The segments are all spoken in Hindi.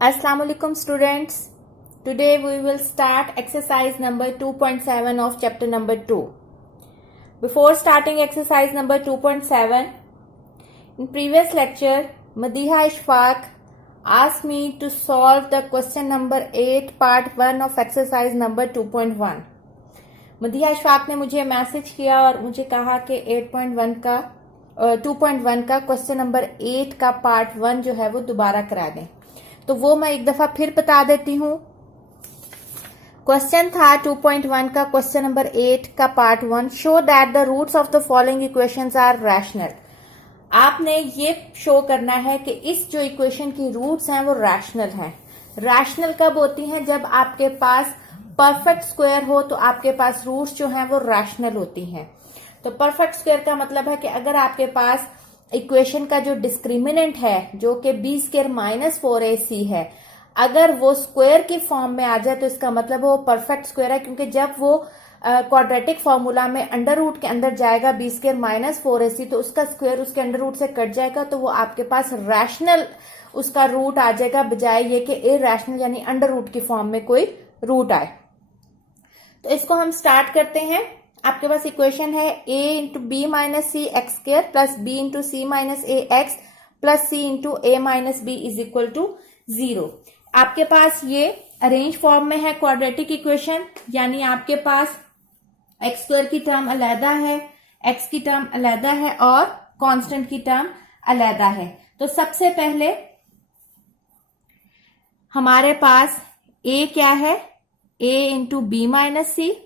Assalamu alaikum students. Today we will start exercise number 2.7 of chapter number 2. Before starting exercise number 2.7, in previous lecture, Madiha Ishfaq asked me to solve the question number 8 part 1 of exercise number 2.1. Madiha Ishfaq ने मुझे मैसेज किया और मुझे कहा कि 8.1 का 2.1 का क्वेश्चन नंबर 8 का पार्ट 1 जो है वो दोबारा करा दें। तो वो मैं एक दफा फिर बता देती हूँ। क्वेश्चन था 2.1 का क्वेश्चन नंबर 8 का part 1, show that the roots of the following equations are rational. आपने ये शो करना है कि इस जो इक्वेशन की रूट्स हैं वो रैशनल हैं। रैशनल कब होती हैं? जब आपके पास परफेक्ट स्क्वायर हो तो आपके पास रूट्स जो हैं वो रैशनल होती हैं। तो परफेक्ट स्क्वायर का मतलब है कि अगर आपके पास इक्वेशन का जो डिस्क्रिमिनेंट है जो कि बी स्क्वायर माइनस 4ac है, अगर वो स्क्वायर की फॉर्म में आ जाए तो इसका मतलब वो परफेक्ट स्क्वायर है, क्योंकि जब वो क्वाड्रेटिक फॉर्मूला में अंडर रूट के अंदर जाएगा बी स्क्वायर माइनस 4ac तो उसका स्क्वायर उसके अंडर रूट से कट जाएगा, तो वो आपके पास रैशनल उसका रूट आ जाएगा, बजाय ये कि इरैशनल यानी अंडर रूट की फॉर्म में कोई रूट आए। तो इसको हम स्टार्ट करते हैं। आपके पास इक्वेशन है a into b minus c x square plus b into c minus a x plus c into a minus b is equal to 0। आपके पास ये अरेंज फॉर्म में है क्वाड्रेटिक इक्वेशन, यानी आपके पास एक्स स्क्वायर की टर्म अलहदा है, एक्स की टर्म अलहदा है और कांस्टेंट की टर्म अलहदा है। तो सबसे पहले हमारे पास a क्या है? a into b minus c,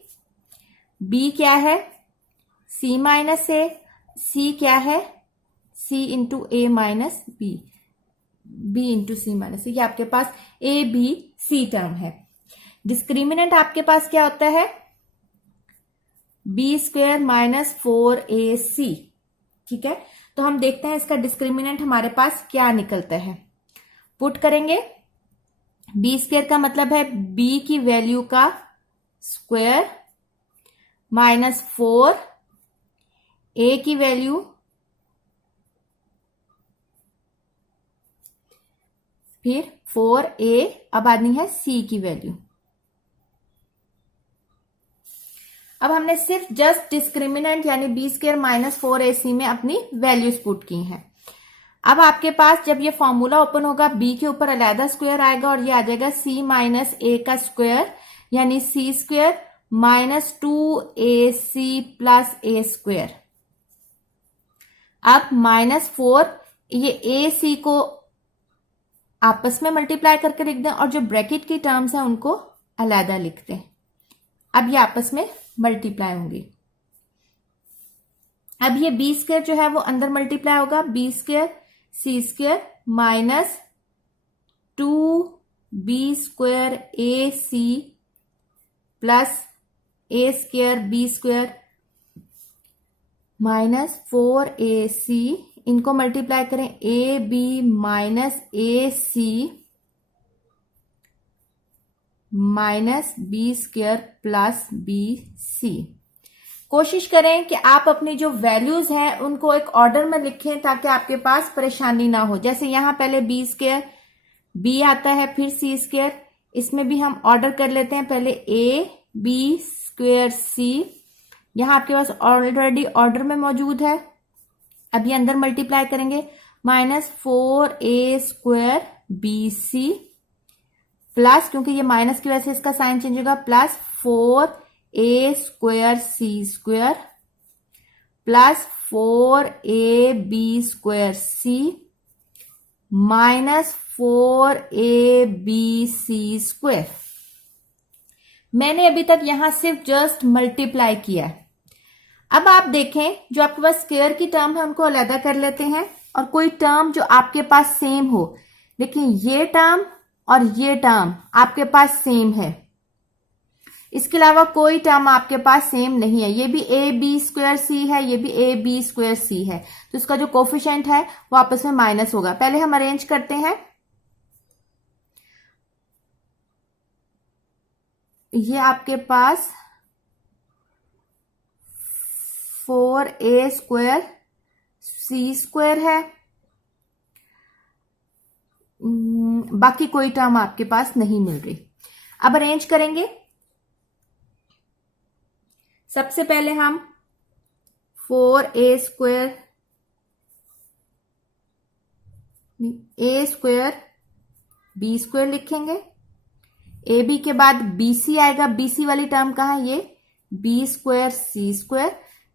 b क्या है? c माइनस ए, c क्या है? c into a minus B, b into c minus ए। ये आपके पास a b c टर्म है। डिस्क्रिमिनेंट आपके पास क्या होता है? b square minus 4ac। ठीक है, तो हम देखते हैं इसका डिस्क्रिमिनेंट हमारे पास क्या निकलता है। पुट करेंगे, बी स्क्वायर का मतलब है b की वैल्यू का स्क्वायर माइनस 4, a की वैल्यू फिर 4a, अब आनी है c की वैल्यू। अब हमने सिर्फ जस्ट डिस्क्रिमिनेंट यानी बी स्क्वायर माइनस 4ac में अपनी वैल्यूज पुट की हैं। अब आपके पास जब ये फॉर्मूला ओपन होगा b के ऊपर अलहदा स्क्वायर आएगा और ये आ जाएगा c माइनस a का स्क्वायर यानी c square minus 2ac plus a square. अब माइनस 4, ये ac को आपस में मल्टीप्लाई करके लिख दें और जो ब्रैकेट की टर्म्स हैं उनको अलहदा लिख दें। अब ये आपस में मल्टीप्लाई होंगी। अब ये बी स्क्वायर जो है वो अंदर मल्टीप्लाई होगा, B square C square minus 2b square A C plus A square B square minus 4ac, इनको मल्टीप्लाई करें A B minus A C minus B square plus B C. कोशिश करें कि आप अपनी जो वैल्यूज हैं उनको एक ऑर्डर में लिखें ताकि आपके पास परेशानी ना हो। जैसे यहां पहले बी स्क्वायर बी आता है, फिर सी स्क्वायर, इसमें भी हम ऑर्डर कर लेते हैं, पहले ए बी स्क्वायर सी, यहां आपके पास ऑलरेडी ऑर्डर में मौजूद है। अब ये अंदर मल्टीप्लाई करेंगे, minus 4a square b c plus, क्योंकि ये माइनस की वजह से इसका साइन चेंज होगा, प्लस 4a स्क्वायर सी स्क्वायर प्लस 4ab स्क्वायर सी माइनस 4abc स्क्वायर। मैंने अभी तक यहां सिर्फ जस्ट मल्टीप्लाई किया है। अब आप देखें जो आपके पास स्क्वायर की टर्म है उनको अलग कर लेते हैं और कोई टर्म जो आपके पास सेम हो। लेकिन ये टर्म और ये टर्म आपके पास सेम है, इसके अलावा कोई टर्म आपके पास सेम नहीं है। ये भी ए बी स्क्वायर सी है, ये भी ए बी स्क्वायर सी है, तो इसका जो कोफिशिएंट है वो आपस में माइनस होगा। पहले हम अरेंज करते हैं। ये आपके पास 4a स्क्वायर सी स्क्वायर है बाकी कोई टर्म आपके पास नहीं मिल रही। अब अरेंज करेंगे। सबसे पहले हम 4a² b² लिखेंगे। ए बी के बाद BC आएगा। BC वाली टर्म कहाँ है? ये b² c²।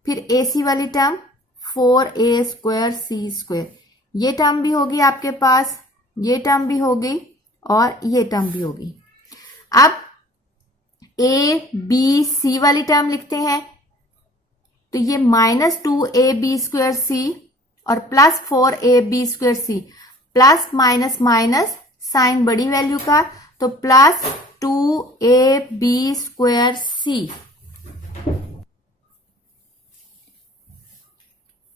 फिर AC वाली टर्म 4a² c²। ये टर्म भी होगी आपके पास, ये टर्म भी होगी और ये टर्म भी होगी। अब ABC वाली टर्म लिखते हैं, तो ये -2ab² और plus 4ab² plus minus minus sign बड़ी वैल्यू का, तो प्लस 2ab²c।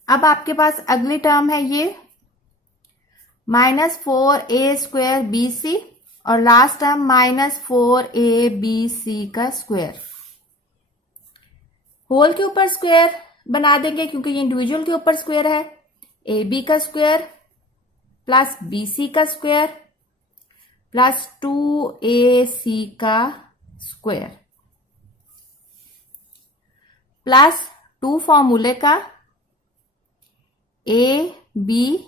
अब आपके पास अगली टर्म है ये -4a²bc और लास्ट टर्म -4abc²। होल के ऊपर स्क्वायर बना देंगे क्योंकि ये इंडिविजुअल के ऊपर स्क्वायर है। ab² plus bc² plus 2ac² plus 2 फॉर्मूले का abc,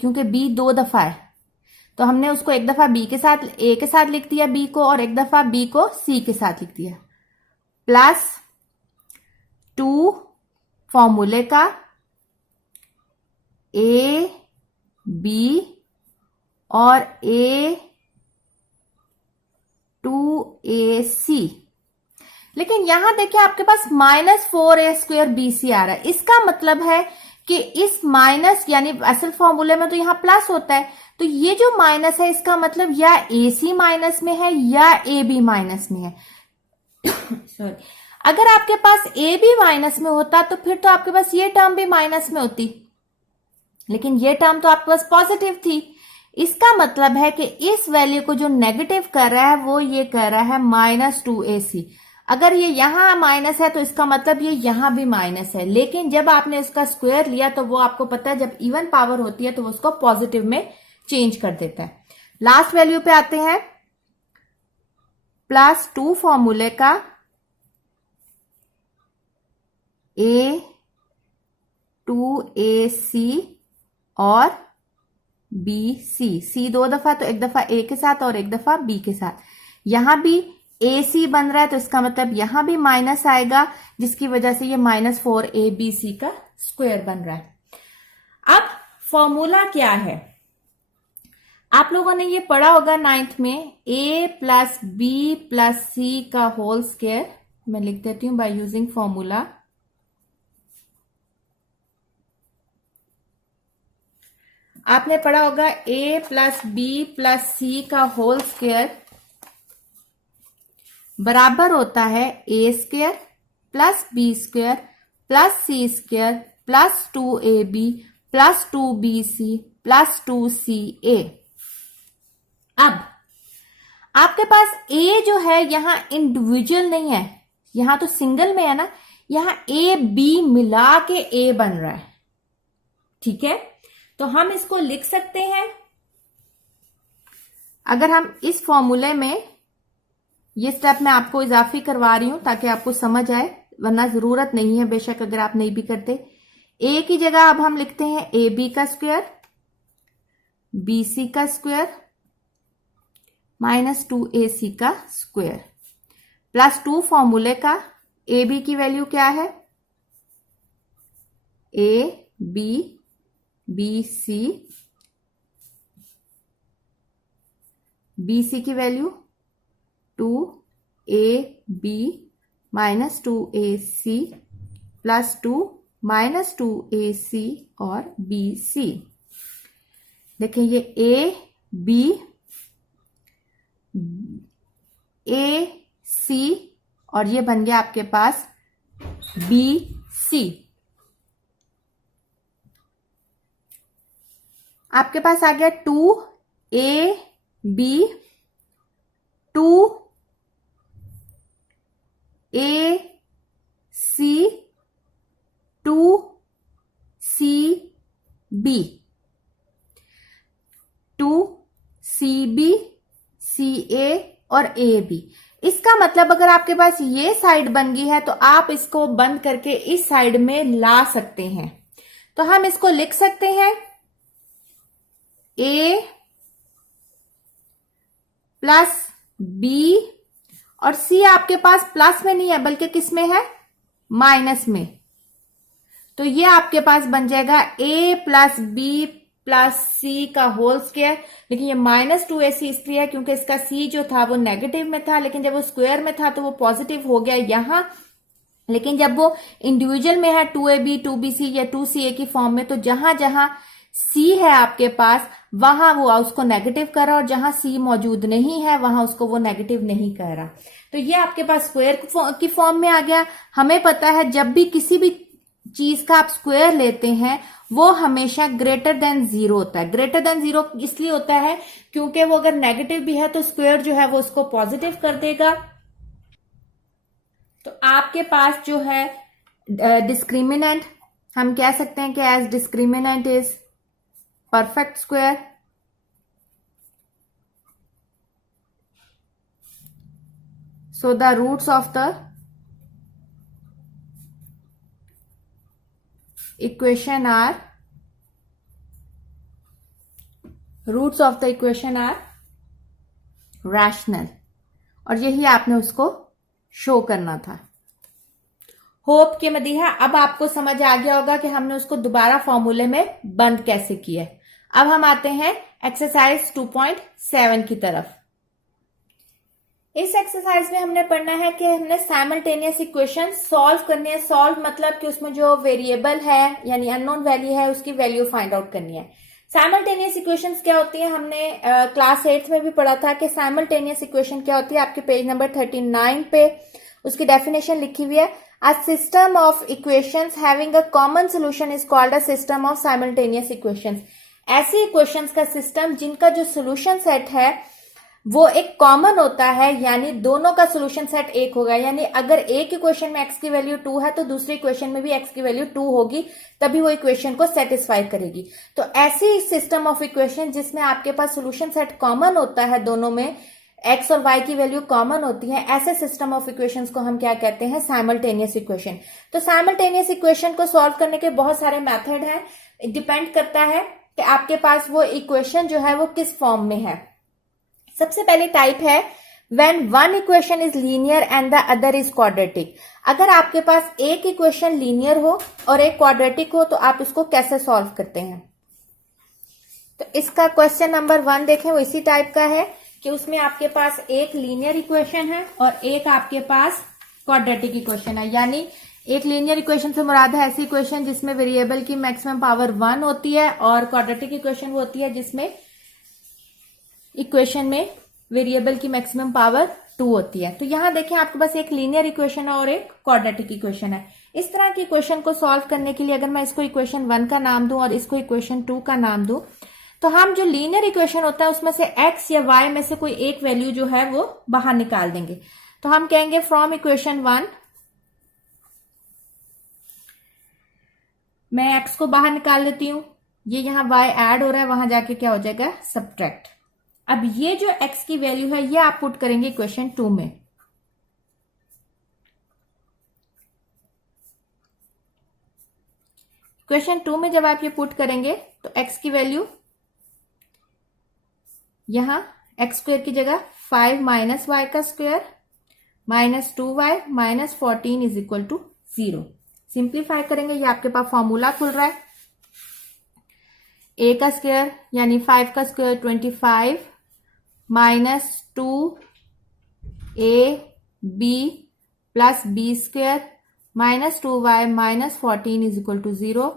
क्योंकि b 2 दफा है तो हमने उसको एक दफा b के साथ a के साथ लिख दिया b को, और एक दफा b को c के साथ लिख दिया, प्लस 2 फॉर्मूले का a b और a2ac। लेकिन यहां देखिए आपके पास -4a²bc आ रहा है। इसका मतलब है कि इस माइनस, यानी असल फॉर्मूले में तो यहां प्लस होता है, तो ये जो माइनस है इसका मतलब या AC माइनस में है या AB माइनस में है। सॉरी, अगर आपके पास AB माइनस में होता तो फिर तो आपके पास ये टर्म भी माइनस में होती, लेकिन ये टर्म तो आपके पास पॉजिटिव थी। इसका मतलब है कि इस वैल्यू को जो नेगेटिव कर रहा है वो ये कर रहा है -2ac। अगर ये यहां माइनस है तो इसका मतलब ये यहां भी माइनस है, लेकिन जब आपने उसका स्क्वायर लिया तो वो आपको पता है जब इवन पावर होती है तो वो उसको पॉजिटिव में चेंज कर देता है। लास्ट वैल्यू पे आते हैं, +2 फॉर्मूले का a2ac और bc। c 2 दफा, तो एक दफा a के साथ और एक दफा b के साथ। यहां भी AC बन रहा है तो इसका मतलब यहां भी माइनस आएगा, जिसकी वजह से ये -4abc² बन रहा है। अब फॉर्मूला क्या है? आप लोगों ने ये पढ़ा होगा 9th में, a + b + c का होल स्क्वायर। मैं लिख देती हूं बाय यूजिंग फॉर्मूला। आपने पढ़ा होगा a + b + c का होल स्क्वायर बराबर होता है a² + b² + c² + 2ab + 2bc + 2ca। अब आपके पास a जो है यहां इंडिविजुअल नहीं है, यहां तो सिंगल में है ना, यहां a b मिला के a बन रहा है। ठीक है, तो हम इसको लिख सकते हैं, अगर हम इस फॉर्मूले में, ये स्टेप मैं आपको इजाफी करवा रही हूं ताकि आपको समझ आए, वरना जरूरत नहीं है बेशक अगर आप नहीं भी करते। a की जगह अब हम लिखते हैं ab² bc² -2ac² प्लस 2 फॉर्मूले का ab की वैल्यू क्या है? ab bc, bc की वैल्यू 2ab -2ac + 2 -2ac और bc। देखिए ये ac और ये बन गया आपके पास bc। आपके पास आ गया 2ab 2ac 2cb। CB, CA और AB। इसका मतलब अगर आपके पास ये साइड बन गई है तो आप इसको बंद करके इस साइड में ला सकते हैं। तो हम इसको लिख सकते हैं A प्लस B, और C आपके पास प्लस में नहीं है बल्कि किस में है, माइनस में। तो ये आपके पास बन जाएगा A plus B plus C का होल स्क्वायर। लेकिन ये -2AC इसलिए है क्योंकि इसका C जो था वो नेगेटिव में था, लेकिन जब वो स्क्वायर में था तो वो पॉजिटिव हो गया यहां। लेकिन जब वो इंडिविजुअल में है 2AB 2BC या 2CA की फॉर्म में, तो जहां जहां C है आपके पास वहां वो उसको नेगेटिव कर रहा, और जहां C मौजूद नहीं है वहां उसको वो नेगेटिव नहीं कर रहा। तो ये आपके पास स्क्वायर की फॉर्म में आ गया। हमें पता है जब भी किसी भी चीज का आप स्क्वायर लेते हैं वो हमेशा ग्रेटर देन 0 होता है। ग्रेटर देन 0 इसलिए होता है क्योंकि वो अगर नेगेटिव भी है तो स्क्वायर जो है वो उसको पॉजिटिव कर देगा। तो आपके पास जो है डिस्क्रिमिनेंट, हम कह सकते हैं कि as discriminant is perfect square. So the roots of the equation are rational, और यही आपने उसको शो करना था। होप के मदीहा अब आपको समझ आ गया होगा कि हमने उसको दोबारा फॉर्मूले में बंद कैसे किया है। अब हम आते हैं एक्सरसाइज 2.7 की तरफ। इस एक्सरसाइज में हमने पढ़ना है कि हमने साइमल्टेनियस इक्वेशन सॉल्व करनी है। सॉल्व मतलब कि उसमें जो वेरिएबल है यानी अननोन वैल्यू है उसकी वैल्यू फाइंड आउट करनी है। साइमल्टेनियस इक्वेशंस क्या होती है, हमने क्लास 8 में भी पढ़ा था कि साइमल्टेनियस इक्वेशन क्या होती है। आपके पेज नंबर 39 पे उसकी डेफिनेशन लिखी हुई है। A system of equations having a common solution is called a system of simultaneous equations. ऐसी इक्वेशंस का सिस्टम जिनका जो सोल्यूशन सेट है वो एक कॉमन होता है, यानी दोनों का सोल्यूशन सेट एक होगा। यानी अगर एक इक्वेशन में x की वैल्यू 2 है तो दूसरी इक्वेशन में भी x की वैल्यू 2 होगी, तभी वो इक्वेशन को सेटिस्फाई करेगी। तो ऐसी सिस्टम ऑफ इक्वेशन जिसमें आपके पास सोल्यूशन सेट कॉमन होता है, दोनों में x और y की वैल्यू कॉमन होती है, ऐसे सिस्टम ऑफ इक्वेशंस को हम क्या कहते हैं, साइमल्टेनियस इक्वेशन। तो साइमल्टेनियस इक्वेशन को सॉल्व करने के बहुत सारे मेथड हैं। डिपेंड करता है कि आपके पास वो इक्वेशन जो है वो किस फॉर्म में है। सबसे पहली टाइप है when one equation is linear and the other is quadratic. अगर आपके पास एक इक्वेशन लीनियर हो और एक क्वाड्रेटिक हो तो आप इसको कैसे सॉल्व करते हैं। तो इसका क्वेश्चन नंबर 1 देखें, वो इसी टाइप का है कि उसमें आपके पास एक लीनियर इक्वेशन है और एक आपके पास क्वाड्रेटिक इक्वेशन है। यानी एक लीनियर इक्वेशन से मुराद है ऐसी इक्वेशन जिसमें वेरिएबल की मैक्सिमम पावर 1 होती है, और क्वाड्रेटिक इक्वेशन वो होती है जिसमें इक्वेशन में वेरिएबल की मैक्सिमम पावर 2 होती है। तो यहां देखें आपके पास एक लीनियर इक्वेशन है और एक क्वाड्रेटिक इक्वेशन है। इस तरह की इक्वेशन को सॉल्व करने के लिए अगर मैं इसको इक्वेशन 1 का नाम दूं और इसको इक्वेशन 2 का नाम दूं, तो हम जो लीनियर इक्वेशन होता है उसमें से x या y में से कोई एक वैल्यू जो है वो बाहर निकाल देंगे। तो हम कहेंगे फ्रॉम इक्वेशन 1 मैं x को बाहर निकाल लेती हूं, ये यहां y ऐड हो रहा है, वहां जाके क्या हो जाएगा, सब्ट्रैक्ट। अब ये जो x की वैल्यू है ये आप पुट करेंगे इक्वेशन 2 में। इक्वेशन 2 में जब आप ये पुट करेंगे तो x की वैल्यू यहां x स्क्वायर की जगह 5 माइनस वाई का square minus 2y minus 14 is equal to 0। Simplify करेंगे, ये आपके पास फॉर्मूला खुल रहा है। a का स्क्वायर यानी 5 का square 25 minus 2ab plus b square minus 2y minus 14 is equal to 0।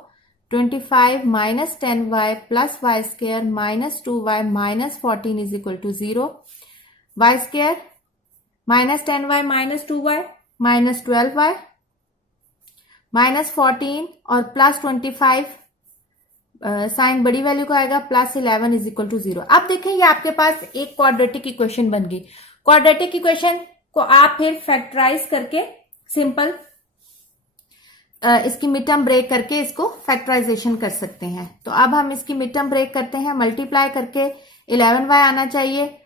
25 minus 10y plus Y square minus 2y minus 14 is equal to 0। Y square minus 10y minus 2y minus 12y minus 14 और प्लस 25 साइन बड़ी वैल्यू का आएगा प्लस 11 इज इक्वल टू 0। अब देखिए ये आपके पास एक क्वाड्रेटिक इक्वेशन बन गई। क्वाड्रेटिक इक्वेशन को आप फिर फैक्टराइज करके सिंपल इसकी मिड टर्म ब्रेक करके इसको फैक्टराइजेशन कर सकते हैं। तो अब हम इसकी मिड टर्म ब्रेक करते हैं, मल्टीप्लाई करके 11y आना चाहिए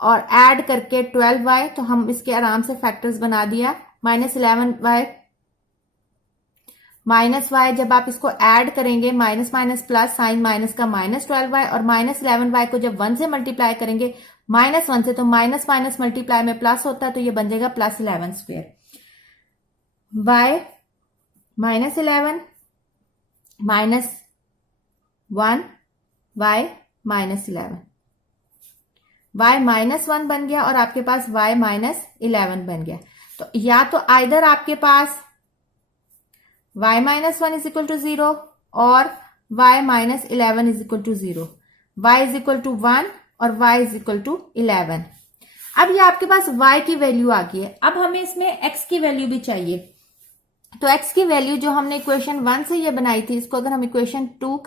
और ऐड करके 12y, तो हम इसके आराम से फैक्टर्स बना दिया। -11y -y, जब आप इसको ऐड करेंगे minus minus plus, sign minus का -12y, और -11y को जब 1 से मल्टीप्लाई करेंगे -1 से, तो माइनस माइनस मल्टीप्लाई में प्लस होता है, तो ये बन जाएगा +11 स्क्वायर। y -11 -1 y -11, y -1 बन गया और आपके पास y -11 बन गया। तो या तो आइदर आपके पास y -1 इज इक्वल टू 0 और y -11 is equal to 0, y is equal to 1 और y इज इक्वल टू 11। अब ये आपके पास y की वैल्यू आ गई है। अब हमें इसमें x की वैल्यू भी चाहिए। तो x की वैल्यू जो हमने इक्वेशन 1 से ये बनाई थी, इसको अगर हम इक्वेशन 3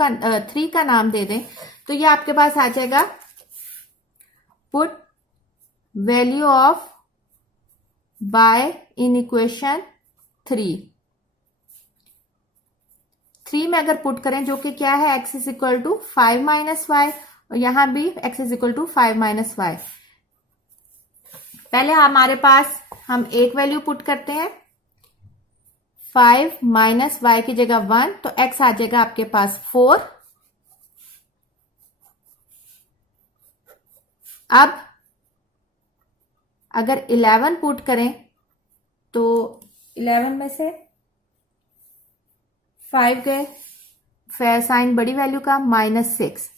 का नाम दे दें, तो ये आपके पास आ जाएगा put value of y in equation 3 में अगर पुट करें, जो कि क्या है, x is equal to 5 minus y, और यहां भी x is equal to 5 minus y. पहले हमारे पास हम एक वैल्यू पुट करते हैं, 5 माइनस वाई की जगह 1, तो x आ जाएगा आपके पास 4। अब अगर 11 पुट करें तो 11 में से 5 गए, साइन बड़ी वैल्यू का -6।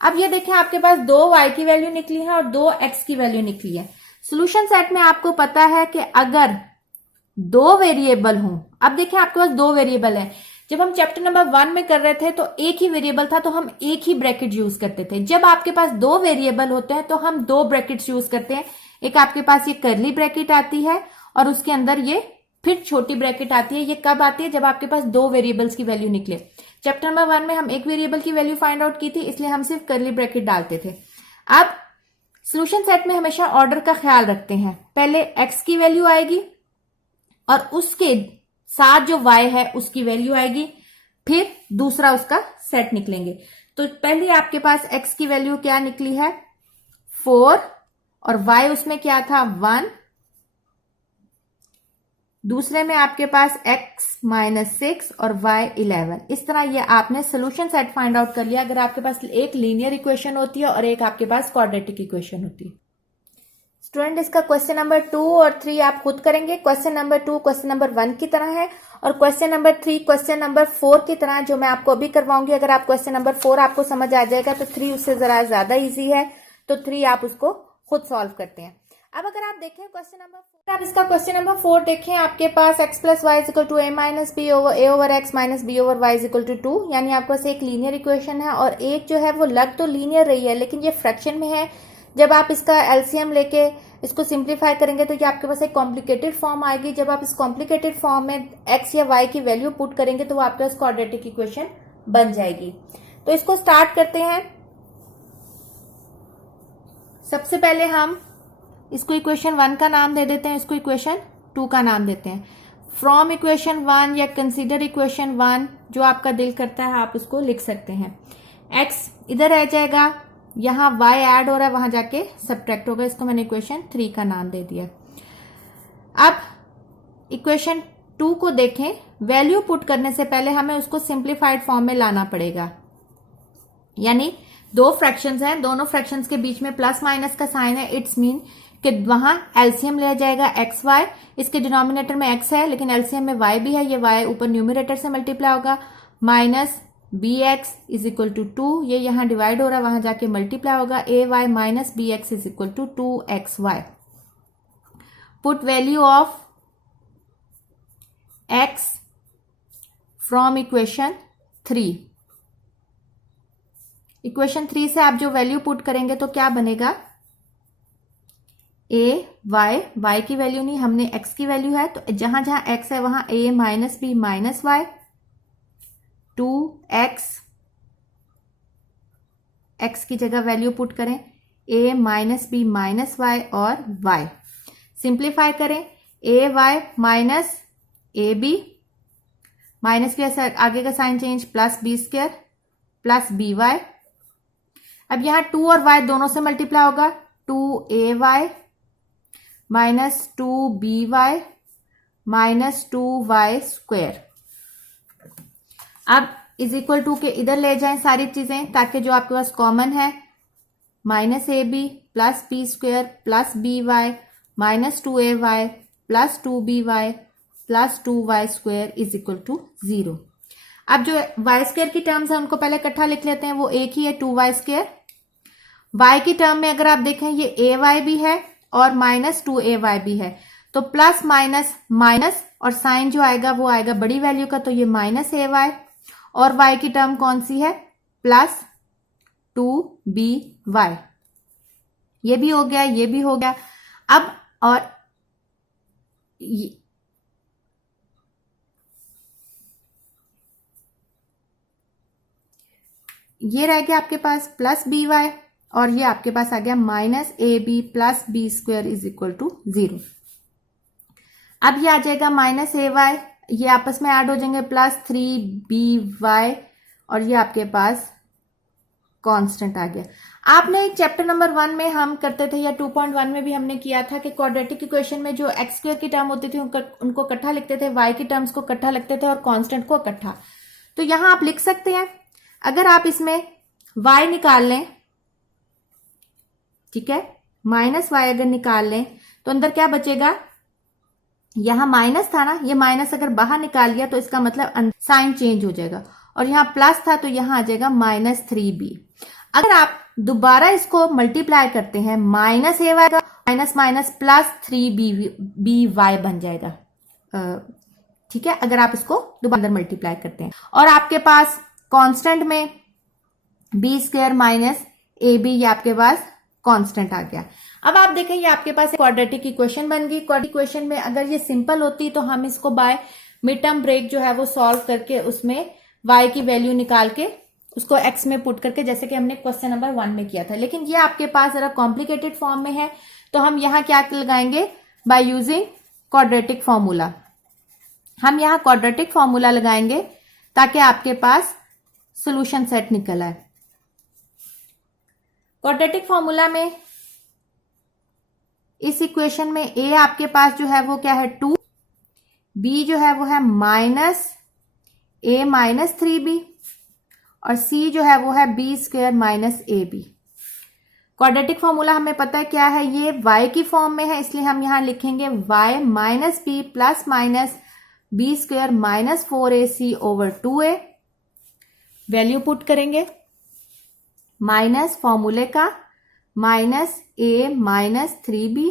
अब ये देखें आपके पास 2 y की वैल्यू निकली है और 2 x की वैल्यू निकली है। सॉल्यूशन सेट में आपको पता है कि अगर 2 वेरिएबल हों, अब देखें आपके पास 2 वेरिएबल है। जब हम चैप्टर नंबर 1 में कर रहे थे तो एक ही वेरिएबल था, तो हम एक ही ब्रैकेट यूज करते थे। जब आपके पास 2 वेरिएबल होते हैं तो हम 2 ब्रैकेट्स यूज करते हैं। एक आपके पास ये कर्ली ब्रैकेट आती है और उसके अंदर ये फिर छोटी ब्रैकेट आती है। ये कब आती है? जब आपके पास 2 वेरिएबल्स की वैल्यू निकले। चैप्टर नंबर 1 में हम एक वेरिएबल की वैल्यू फाइंड आउट की थी, इसलिए हम सिर्फ कर्ली ब्रैकेट डालते थे। अब सॉल्यूशन सेट में हमेशा ऑर्डर का ख्याल रखते हैं। पहले x की वैल्यू आएगी और उसके साथ जो y है उसकी वैल्यू आएगी, फिर दूसरा उसका सेट निकलेंगे। तो पहले आपके पास x की वैल्यू क्या निकली है? 4 और y उसमें क्या था? 1। दूसरे में आपके पास x -6 और y 11। इस तरह ये आपने सोल्यूशन सेट फाइंड आउट कर लिया अगर आपके पास एक लीनियर इक्वेशन होती है और एक आपके पास क्वाड्रेटिक इक्वेशन होती है। स्टूडेंट, इसका क्वेश्चन नंबर 2 और 3 आप खुद करेंगे। क्वेश्चन नंबर 2 क्वेश्चन नंबर 1 की तरह है और क्वेश्चन नंबर 3 क्वेश्चन नंबर 4 की तरह, जो मैं आपको अभी करवाऊंगी। अगर आप क्वेश्चन नंबर 4 आपको समझ आ जाएगा तो 3 उससे जरा ज्यादा इजी है, तो 3 आप उसको खुद सॉल्व करते हैं। अब अगर आप देखें क्वेश्चन नंबर 4, आप इसका क्वेश्चन नंबर 4 देखें, आपके पास x plus y is equal to a minus b over a over x minus b over y is equal to 2। यानी आपके पास एक लीनियर इक्वेशन है और एक जो है वो लग तो लीनियर रही है लेकिन ये फ्रैक्शन में है। जब आप इसका एलसीएम लेके इसको सिंप्लीफाई करेंगे तो ये आपके पास एक कॉम्प्लिकेटेड फॉर्म आएगी। जब आप इस कॉम्प्लिकेटेड फॉर्म में x या y की वैल्यू पुट करेंगे तो वो आपके पास क्वाड्रेटिक इक्वेशन बन जाएगी। तो इसको स्टार्ट करते हैं। सबसे पहले हम इसको इक्वेशन 1 का नाम दे देते हैं, इसको इक्वेशन 2 का नाम देते हैं। फ्रॉम इक्वेशन 1 या कंसीडर इक्वेशन 1, जो आपका दिल करता है आप उसको लिख सकते हैं। x इधर रह जाएगा, यहां y ऐड हो रहा है, वहां जाके सब्ट्रैक्ट होगा। इसको मैंने इक्वेशन 3 का नाम दे दिया। अब इक्वेशन 2 को देखें, वैल्यू पुट करने से पहले हमें उसको सिंप्लीफाइड फॉर्म में लाना पड़ेगा। यानी 2 फ्रैक्शंस हैं, दोनों फ्रैक्शंस के बीच में प्लस माइनस का साइन है। इट्स मीन कि वहां एलसीएम लिया जाएगा एक्स वाई। इसके डिनोमिनेटर में x है लेकिन एलसीएम में y भी है, ये y ऊपर न्यूमरेटर से मल्टीप्लाई होगा। Minus B x is equal to 2, ये यहां डिवाइड हो रहा है, वहां जाके मल्टीप्लाई होगा। A Y minus B x is equal to 2xy। Put value of x from equation 3। Equation 3 से आप जो वैल्यू पुट करेंगे तो क्या बनेगा? a y की वैल्यू नहीं, हमने x की वैल्यू है, तो जहां जहां x है वहां a minus b minus y, 2x, x की जगह वैल्यू पुट करें a minus b minus y और y। सिंप्लीफाई करें, a y minus a B, minus भी आगे का sign change, plus b square plus b y. अब यहाँ 2 और y दोनों से मल्टीप्लाई होगा, 2ay minus 2by minus 2y square. अब इज इक्वल टू के इधर ले जाएं सारी चीजें, ताकि जो आपके पास कॉमन है minus a b plus b square plus b y minus 2ay plus 2by plus 2y square is equal to 0। अब जो y स्क्वायर की टर्म्स है उनको पहले इकट्ठा लिख लेते हैं, वो एक ही है 2y स्क्वायर। y की टर्म में अगर आप देखें ये ay भी है और माइनस 2ay भी है, तो प्लस माइनस माइनस और साइन जो आएगा वो आएगा बड़ी वैल्यू का, तो ये माइनस ay और y की टर्म कौन सी है, प्लस 2by। ये भी हो गया, ये भी हो गया। अब और ये रह गया आपके पास प्लस by और ये आपके पास आ गया minus a b plus b square is equal to 0। अब ये आ जाएगा माइनस ए वाई, ये आपस में ऐड हो जाएंगे प्लस 3by और ये आपके पास कांस्टेंट आ गया। आपने चैप्टर नंबर 1 में हम करते थे या 2.1 में भी हमने किया था कि क्वाड्रेटिक इक्वेशन में जो एक्स स्क्वायर की टर्म होती थी उनको इकट्ठा लिखते थे, वाई की टर्म्स को इकट्ठा लिखते थे और कांस्टेंट को इकट्ठा। तो यहां आप लिख सकते हैं, अगर आप इसमें y निकाल लें, ठीक है, माइनस y अगर निकाल लें तो अंदर क्या बचेगा, यहां माइनस था ना, ये माइनस अगर बाहर निकाल लिया तो इसका मतलब साइन चेंज हो जाएगा, और यहां प्लस था तो यहां आ जाएगा माइनस 3b। अगर आप दोबारा इसको मल्टीप्लाई करते हैं माइनस ए वाई का माइनस माइनस प्लस 3by बन जाएगा, ठीक है, अगर आप इसको दोबारा अंदर मल्टीप्लाई करते हैं। और आपके पास कांस्टेंट में b square minus a b, ये आपके पास कांस्टेंट आ गया। अब आप देखें ये आपके पास क्वाड्रेटिक इक्वेशन बन गई। क्वाड्रेटिक इक्वेशन में अगर ये सिंपल होती तो हम इसको बाय मिड टर्म ब्रेक जो है वो सॉल्व करके उसमें y की वैल्यू निकाल के उसको x में पुट करके, जैसे कि हमने क्वेश्चन नंबर 1 में किया था, लेकिन ये आपके पास जरा कॉम्प्लिकेटेड फॉर्म में है, तो हम यहाँ क्या लगाएंगे, बाय यूजिंग क्वाड्रेटिक फॉर्मूला। हम यहाँ क्वाड्रेटिक फॉर्मूला लगाएंगे ताकि आपके पास सॉल्यूशन सेट निकल आए। क्वाड्रेटिक फॉर्मूला में इस इक्वेशन में a आपके पास जो है वो क्या है 2, b जो है वो है माइनस a माइनस 3b और c जो है वो है b square minus a b. Quadratic formula हमें पता है क्या है, ये y की फॉर्म में है, इसलिए हम यहां लिखेंगे y minus b plus minus b square minus 4ac over 2a। Value put करेंगे माइनस फॉर्मूले का minus a minus 3b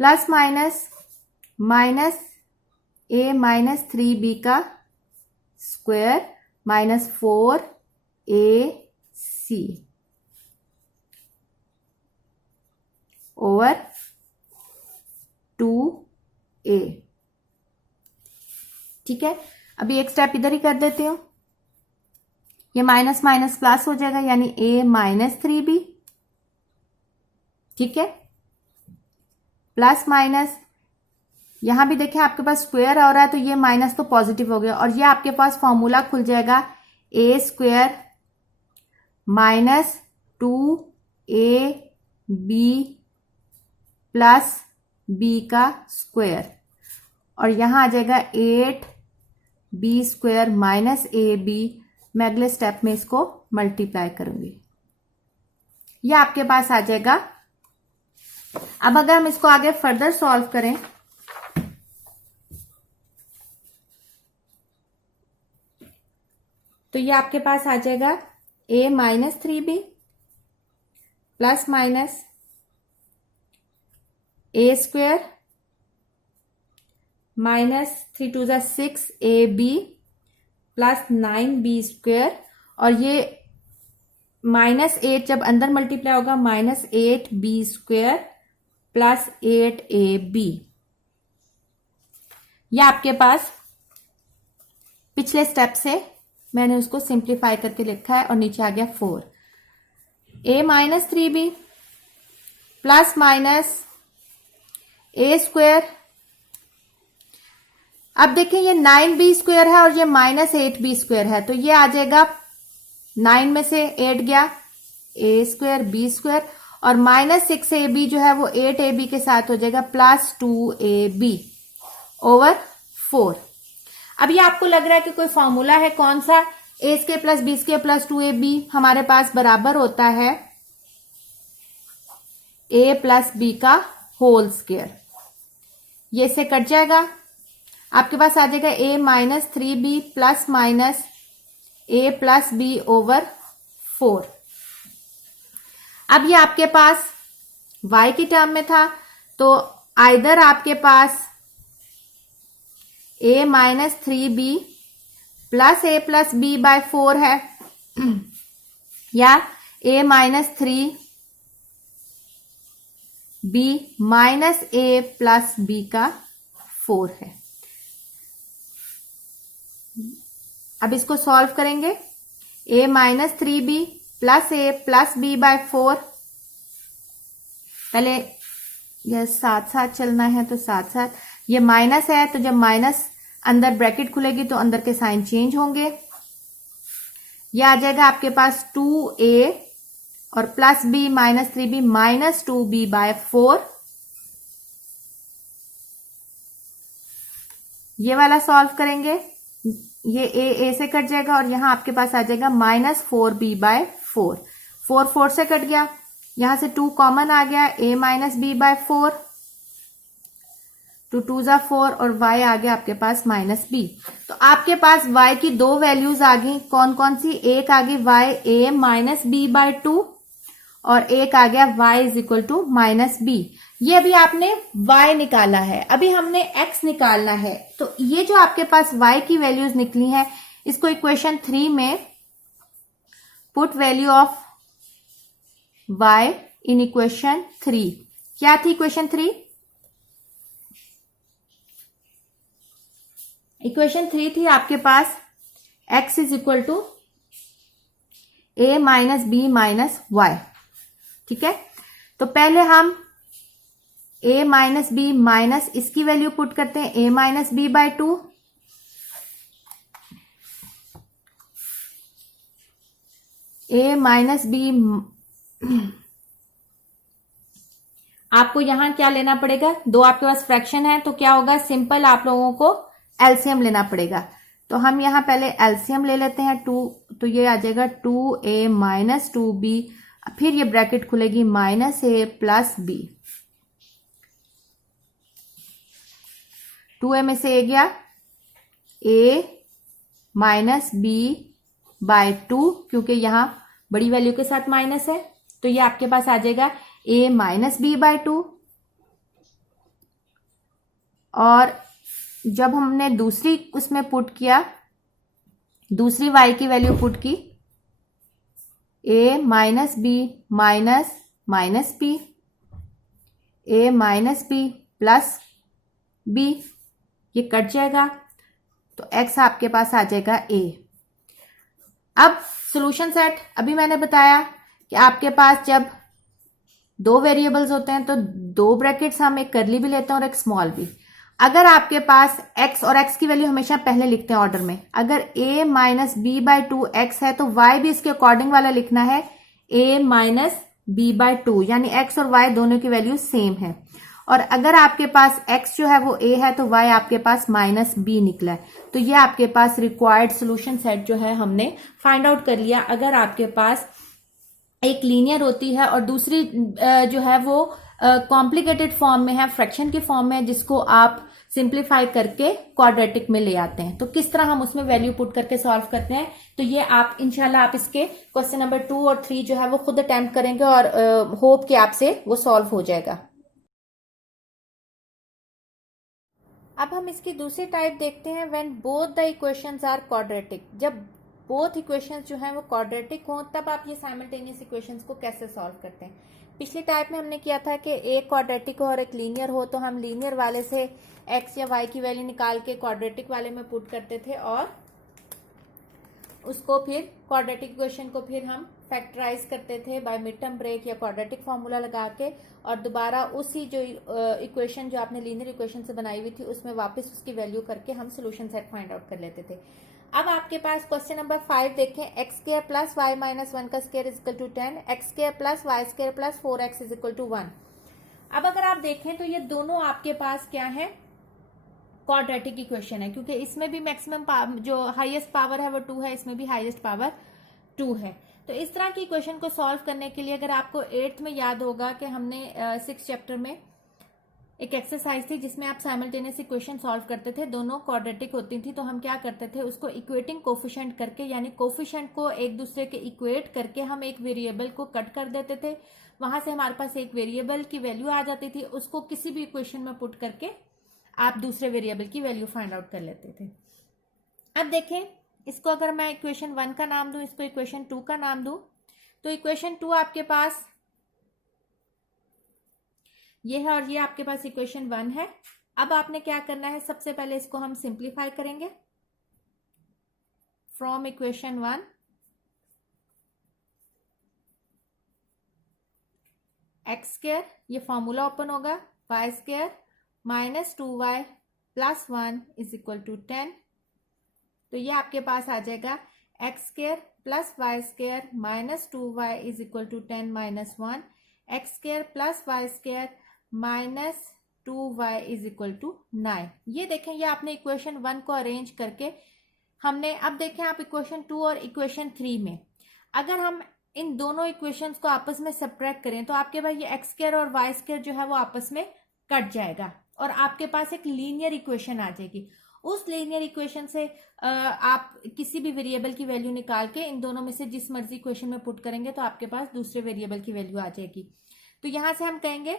plus minus minus a minus 3b का square minus 4ac over 2a। ठीक है, अभी एक स्टेप इधर ही कर देती हूं, ये माइनस माइनस प्लस हो जाएगा, यानी a माइनस 3b, ठीक है, प्लस माइनस, यहां भी देखें आपके पास स्क्वायर आ रहा है तो ये माइनस तो पॉजिटिव हो गया, और ये आपके पास फॉर्मूला खुल जाएगा a square minus 2ab plus b का स्क्वायर, और यहां आ जाएगा 8b स्क्वायर माइनस ab। मैं अगले स्टेप में इसको मल्टीप्लाई करूंगी, यह आपके पास आ जाएगा। अब अगर हम इसको आगे फर्दर सॉल्व करें तो ये आपके पास आ जाएगा a minus 3b plus minus a square minus 3 2 6 ab plus 9b square, और ये माइनस 8 जब अंदर मल्टीप्लाई होगा minus 8b square plus 8ab। यह आपके पास पिछले स्टेप से मैंने उसको सिंप्लीफाई करके लिखा है, और नीचे आ गया 4 a minus 3b plus minus a square अब देखिए ये 9b² है और ये -8b² है, तो ये आ जाएगा 9 में से 8 गया a² b² और -6ab जो है वो 8ab के साथ हो जाएगा +2ab ओवर 4। अब ये आपको लग रहा है कि कोई फॉर्मूला है, कौन सा? a² + b² + 2ab हमारे पास बराबर होता है a + b का होल स्क्वायर। ये से कट जाएगा, आपके पास आ जाएगा a - 3b ± a + b over 4। अब ये आपके पास y की टर्म में था, तो आइदर आपके पास a - 3b + a + b/4 है या a - 3b - a + b का 4 है। अब इसको सॉल्व करेंगे। a - 3b + a + b/4, पहले ये साथ साथ चलना है तो साथ साथ, ये माइनस है तो जब माइनस अंदर ब्रैकेट खुलेगी तो अंदर के साइन चेंज होंगे। ये आ जाएगा आपके पास 2a और +b - 3b - 2b/4। ये वाला सॉल्व करेंगे, ये a से कट जाएगा और यहां आपके पास आ जाएगा -4b/4। 4 4 से कट गया, यहां से 2 कॉमन आ गया, a - b/4, 2 2 = 4 और y आ गया आपके पास -b। तो आपके पास y की दो वैल्यूज आ गई, कौन कौन सी? एक आ गई y a - b/2 और एक आ गया y = -b। ये अभी आपने y निकाला है, अभी हमने x निकालना है। तो ये जो आपके पास y की वैल्यूज निकली है, इसको इक्वेशन 3 में put value of y in equation 3। क्या थी इक्वेशन 3? इक्वेशन 3 थी आपके पास x = a - b - y। ठीक है, तो पहले हम a - b माइनस इसकी वैल्यू पुट करते हैं, a - b/2 a - b। आपको यहां क्या लेना पड़ेगा? दो आपके पास फ्रैक्शन है तो क्या होगा? सिंपल आप लोगों को एलसीएम लेना पड़ेगा। तो हम यहां पहले एलसीएम ले लेते हैं 2, तो ये आ जाएगा 2a - 2b, फिर ये ब्रैकेट खुलेगी -a + b। 2a में से a गया, a - b/2, क्योंकि यहां बड़ी वैल्यू के साथ माइनस है, तो ये आपके पास आ जाएगा a - b/2। और जब हमने दूसरी उसमें पुट किया, दूसरी y की वैल्यू पुट की, a - b -b, a - b + b, ये कट जाएगा, तो x आपके पास आ जाएगा a। अब सॉल्यूशन सेट, अभी मैंने बताया कि आपके पास जब दो वेरिएबल्स होते हैं तो दो ब्रैकेट्स हम एक करली भी लेते हैं और एक स्मॉल भी। अगर आपके पास x और x की वैल्यू हमेशा पहले लिखते हैं ऑर्डर में, अगर a - b/2 x है तो y भी इसके अकॉर्डिंग वाला लिखना है a - b/2, यानी x और y दोनों की वैल्यू सेम है। और अगर आपके पास x जो है वो a है तो y आपके पास -b निकला है। तो ये आपके पास रिक्वायर्ड सॉल्यूशन सेट जो है हमने फाइंड आउट कर लिया। अगर आपके पास एक लीनियर होती है और दूसरी जो है वो कॉम्प्लिकेटेड फॉर्म में है, फ्रैक्शन के फॉर्म में, जिसको आप सिंप्लीफाई करके क्वाड्रेटिक में ले आते हैं, तो किस तरह हम उसमें वैल्यू पुट करके सॉल्व करते हैं। तो ये आप इंशाल्लाह आप इसके क्वेश्चन नंबर 2 और 3 जो है वो खुद अटेम्प्ट करेंगे और होप कि आपसे वो सॉल्व हो जाएगा। अब हम इसकी दूसरी टाइप देखते हैं, when both the equations are quadratic. जब बोथ इक्वेशंस जो हैं वो क्वाड्रेटिक हों तब आप ये साइमल्टेनियस इक्वेशंस को कैसे सॉल्व करते हैं। पिछली टाइप में हमने किया था कि एक क्वाड्रेटिक हो और एक लीनियर हो, तो हम लीनियर वाले से x या y की वैल्यू निकाल के क्वाड्रेटिक वाले में पुट करते थे और उसको फिर क्वाड्रेटिक इक्वेशन को फिर हम फैक्टराइज करते थे बाय मिड टर्म ब्रेक या क्वाड्रेटिक फॉर्मूला लगा के, और दोबारा उसी जो इक्वेशन जो आपने लीनियर इक्वेशन से बनाई हुई थी उसमें वापस उसकी वैल्यू करके हम सोल्यूशन सेट फाइंड आउट कर लेते थे। अब आपके पास क्वेश्चन नंबर 5 देखें, x square plus y minus 1 का square is equal to 10, x square plus Y square plus 4x is equal to 1। अब अगर आप देखें तो ये दोनों आपके पास क्या है, क्वाड्रेटिक इक्वेशन है, क्योंकि इसमें भी मैक्सिमम जो हाईएस्ट पावर है वो 2 है, इसमें भी हाईएस्ट पावर 2 है। तो इस तरह की इक्वेशन को सॉल्व करने के लिए अगर आपको 8th में याद होगा कि हमने 6th चैप्टर में एक एक्सरसाइज थी जिसमें आप साइमल्टेनियस इक्वेशन सॉल्व करते थे, दोनों क्वाड्रेटिक होती थी, तो हम क्या करते थे उसको इक्वेटिंग कोफिशिएंट करके, यानी कोफिशिएंट को एक दूसरे के इक्वेट करके हम एक वेरिएबल को कट कर देते थे, वहां से हमारे पास एक वेरिएबल की वैल्यू आ जाती थी, उसको किसी भी इक्वेशन में पुट करके आप दूसरे वेरिएबल की वैल्यू फाइंड आउट कर लेते थे। अब देखें, इसको अगर मैं इक्वेशन 1 का नाम दूं, इसको इक्वेशन 2 का नाम दूं, तो इक्वेशन 2 आपके पास ये है और ये आपके पास इक्वेशन 1 है। अब आपने क्या करना है, सबसे पहले इसको हम सिंप्लीफाई करेंगे। फ्रॉम इक्वेशन 1 एक्स स्क्वायर, ये फॉर्मूला ओपन होगा, y square minus 2y plus 1 is equal to 10। तो ये आपके पास आ जाएगा x square plus Y square minus 2y is equal to 10 minus 1, x square plus Y square minus 2y is equal to 9। ये देखें, ये आपने इक्वेशन 1 को अरेंज करके हमने, अब देखें आप इक्वेशन 2 और इक्वेशन 3 में अगर हम इन दोनों इक्वेशंस को आपस में सब्ट्रैक्ट करें तो आपके पास ये एक्स स्क्वायर और वाई स्क्वायर जो है वो आपस में कट जाएगा और आपके पास एक लीनियर इक्वेशन आ जाएगी। उस लीनियर इक्वेशन से आप किसी भी वेरिएबल की वैल्यू निकाल के इन दोनों में से जिस मर्जी इक्वेशन में पुट करेंगे तो आपके पास दूसरे वेरिएबल की वैल्यू आ जाएगी। तो यहां से हम कहेंगे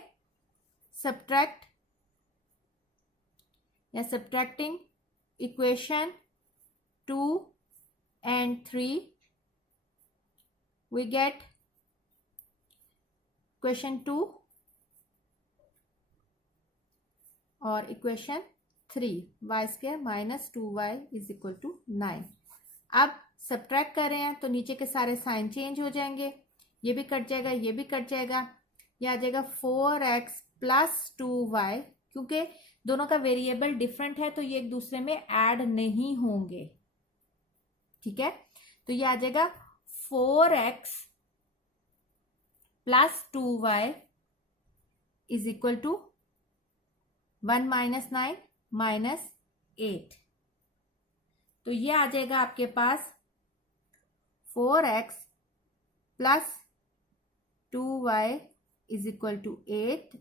सब्ट्रैक्ट या subtracting equation 2 and 3 we get equation 2 और equation 3 y square minus 2y is equal to 9। अब सब्ट्रैक्ट कर रहे हैं तो नीचे के सारे साइन चेंज हो जाएंगे, ये भी कट जाएगा, ये भी कट जाएगा, ये आ जाएगा 4x प्लस 2y, क्योंकि दोनों का वेरिएबल डिफरेंट है तो ये एक दूसरे में ऐड नहीं होंगे, ठीक है। तो ये आ जाएगा 4x plus 2y is equal to 1 minus 9 minus 8। तो ये आ जाएगा आपके पास 4x plus 2y is equal to 8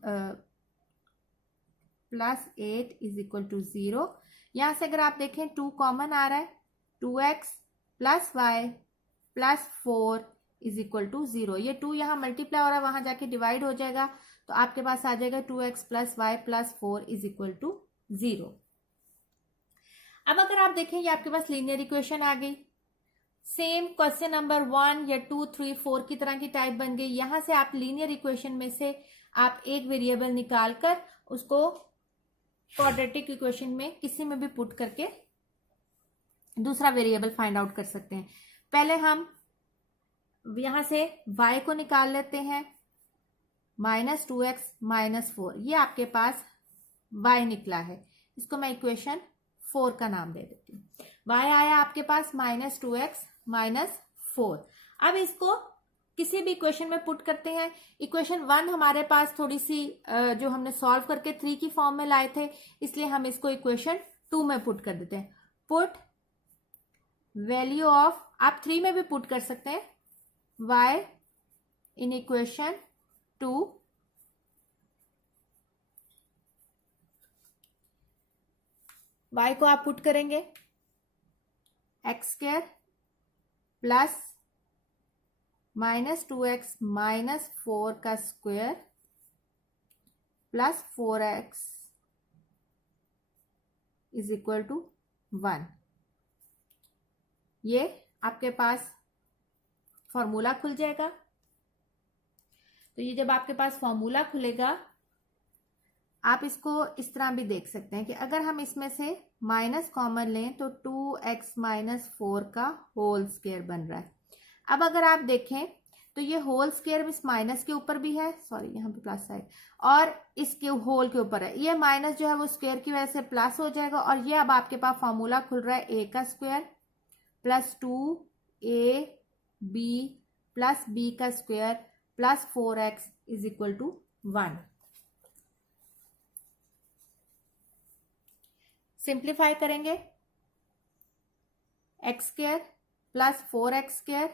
plus 8 is equal to 0। यहां से अगर आप देखें 2 कॉमन आ रहा है, 2x plus y plus 4 is equal to 0। ये 2 यहां मल्टीप्लाई हो रहा है, वहां जाके डिवाइड हो जाएगा, तो आपके पास आ जाएगा 2x plus y plus 4 is equal to 0। अब अगर आप देखें ये आपके पास लीनियर इक्वेशन आ गई, सेम क्वेश्चन नंबर 1 या 2 3 4 की तरह की टाइप बन गई। यहां से आप लीनियर इक्वेशन में से आप एक वेरिएबल निकालकर उसको क्वाड्रेटिक इक्वेशन में किसी में भी पुट करके दूसरा वेरिएबल फाइंड आउट कर सकते हैं। पहले हम यहां से y को निकाल लेते हैं, माइनस 2x माइनस 4, ये आपके पास y निकला है, इसको मैं इक्वेशन 4 का नाम दे देती हूँ। y आया आपके पास माइनस 2x माइनस 4। अब इसको किसी भी इक्वेशन में पुट करते हैं। इक्वेशन 1 हमारे पास थोड़ी सी जो हमने सॉल्व करके 3 की फॉर्म में लाए थे, इसलिए हम इसको इक्वेशन 2 में पुट कर देते हैं। पुट वैल्यू ऑफ, आप 3 में भी पुट कर सकते हैं, y इन इक्वेशन 2 y को आप पुट करेंगे x square plus minus 2x minus 4 का square plus 4x is equal to 1। ये आपके पास फॉर्मूला खुल जाएगा। तो ये जब आपके पास फॉर्मूला खुलेगा आप इसको इस तरह भी देख सकते हैं कि अगर हम इसमें से माइनस कॉमन लें तो 2x माइनस 4 का होल स्क्वायर बन रहा है। अब अगर आप देखें तो ये होल स्क्वायर इस माइनस के ऊपर भी है, सॉरी यहाँ पे प्लस है, और इसके होल के ऊपर है। ये माइनस जो है वो स्क्वायर की वजह से प्लस हो जाएगा, और ये अब आपके पास फॉर्मूला खुल रहा है a का square plus 2ab plus b का square plus 4x is equal to 1। Simplify करेंगे, x square plus 4x square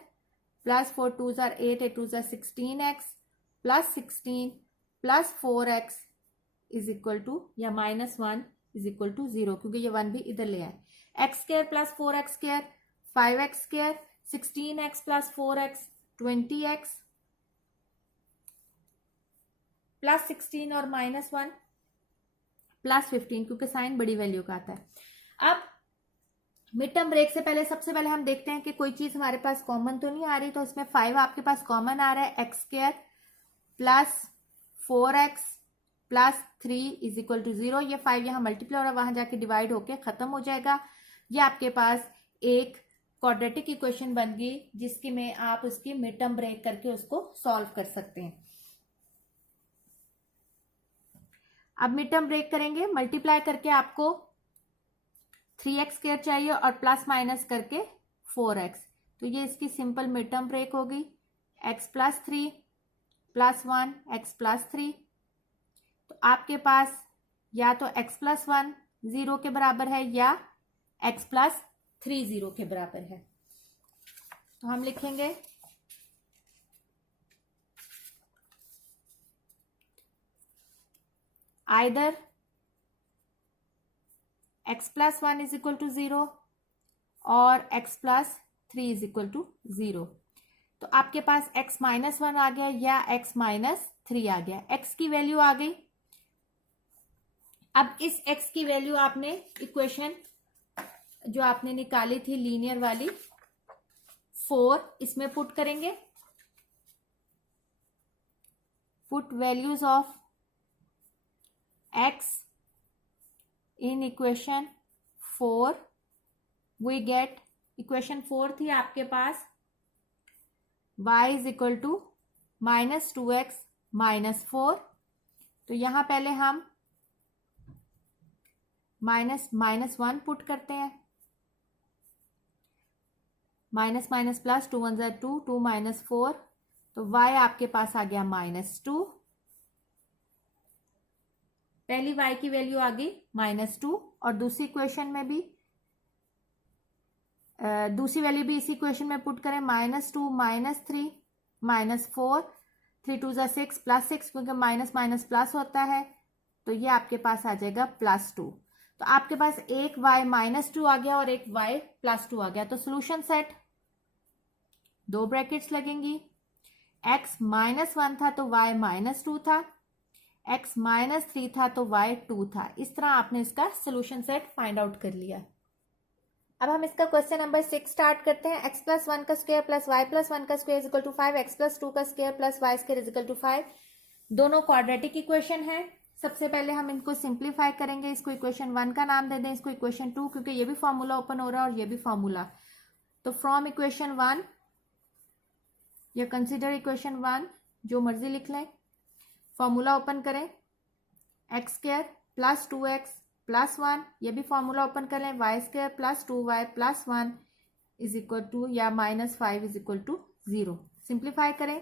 plus 4 2 जार 8 8 2 जार 16x plus 16 plus 4x is equal to या माइनस 1 इज इक्वल टू 0, क्योंकि ये 1 भी इधर ले आए। X square plus 4x square 5x square 16x plus 4x 20x plus 16 और माइनस 1 प्लस 15, क्योंकि साइन बड़ी वैल्यू का आता है। अब मिड टर्म ब्रेक से पहले सबसे पहले हम देखते हैं कि कोई चीज हमारे पास कॉमन तो नहीं आ रही, तो इसमें 5 आपके पास कॉमन आ रहा है। X square plus 4x plus 3 is equal to 0। ये 5 यहां मल्टीप्लाई हो रहा है, वहां जाके डिवाइड होके खत्म हो जाएगा। ये आपके पास एक क्वाड्रेटिक इक्वेशन बन गई, जिसकी में आप उसकी मिड टर्म ब्रेक करके उसको सॉल्व कर सकते हैं। अब मिड टर्म ब्रेक करेंगे, मल्टीप्लाई करके आपको 3x स्क्वायर चाहिए और प्लस माइनस करके 4x, तो ये इसकी सिंपल मिड टर्म ब्रेक हो गई। x plus 3 plus 1 x plus 3, तो आपके पास या तो x प्लस 1 0 के बराबर है या x प्लस 3 0 के बराबर है। तो हम लिखेंगे either x plus 1 is equal to 0 और x plus 3 is equal to 0। तो आपके पास x माइनस 1 आ गया या x माइनस 3 आ गया, x की वैल्यू आ गई। अब इस x की वैल्यू आपने इक्वेशन जो आपने निकाली थी लीनियर वाली 4, इसमें पुट करेंगे। Put values of x in equation 4, we get equation 4 थी आपके पास y is equal to minus 2x minus 4। तो यहां पहले हम माइनस 1 पुट करते हैं, माइनस माइनस प्लस 2 1 2 2 माइनस 4, तो y आपके पास आ गया माइनस 2। पहली y की वैल्यू आ गई माइनस 2, और दूसरी इक्वेशन में भी दूसरी वैल्यू भी इसी इक्वेशन में पुट करें, माइनस 2 माइनस 3 माइनस 4 3 2 6 प्लस 6, क्योंकि माइनस माइनस प्लस होता है, तो ये आपके पास आ जाएगा प्लस 2। तो आपके पास एक y माइनस 2 आ गया और एक y प्लस 2 आ गया। तो सोल्यूशन सेट, दो ब्रैकेट्स लगेंगी, x माइनस 1 था तो y माइनस 2 था, x माइनस 3 था तो y 2 था। इस तरह आपने इसका सोल्यूशन सेट फाइंड आउट कर लिया। अब हम इसका क्वेश्चन नंबर 6 स्टार्ट करते हैं। x प्लस 1 का स्क्वायर प्लस y प्लस 1 का square is equal to 5, x plus 2 का square plus y square is equal to 5। दोनों क्वाड्रेटिक इक्वेशन है। सबसे पहले हम इनको सिंप्लीफाई करेंगे। इसको इक्वेशन 1 का नाम दे दें, इसको इक्वेशन 2, क्योंकि ये भी फॉर्मूला ओपन हो रहा है और ये भी फॉर्मूला। तो फ्रॉम इक्वेशन 1 या कंसिडर इक्वेशन 1, जो मर्जी लिख लें। फॉर्मूला ओपन करें, एक्स स्क्वायर प्लस 2x प्लस 1, ये भी फॉर्मूला ओपन कर लें, Y square plus 2y plus 1 is equal to या minus 5 is equal to 0। Simplify करें,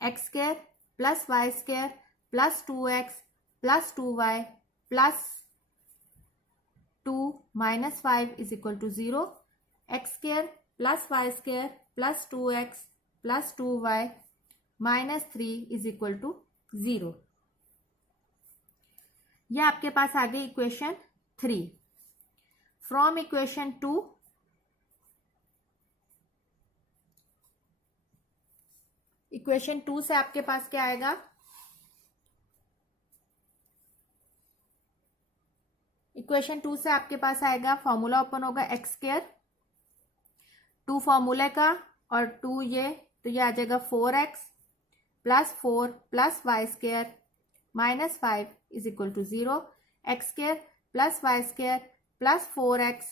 x square plus Y square plus 2x plus 2y plus 2 minus 5 is equal to 0। X square plus Y square plus 2x plus 2y minus 3 is equal to 0। यह आपके पास आ गई इक्वेशन 3। फ्रॉम इक्वेशन 2 इक्वेशन 2 से आपके पास क्या आएगा, इक्वेशन 2 से आपके पास आएगा, फॉर्मूला ओपन होगा एक्स स्क्वायर, 2 फॉर्मूले का और 2 ये, तो ये आ जाएगा 4x plus 4 plus Y square minus 5 is equal to 0, x square plus Y square plus 4x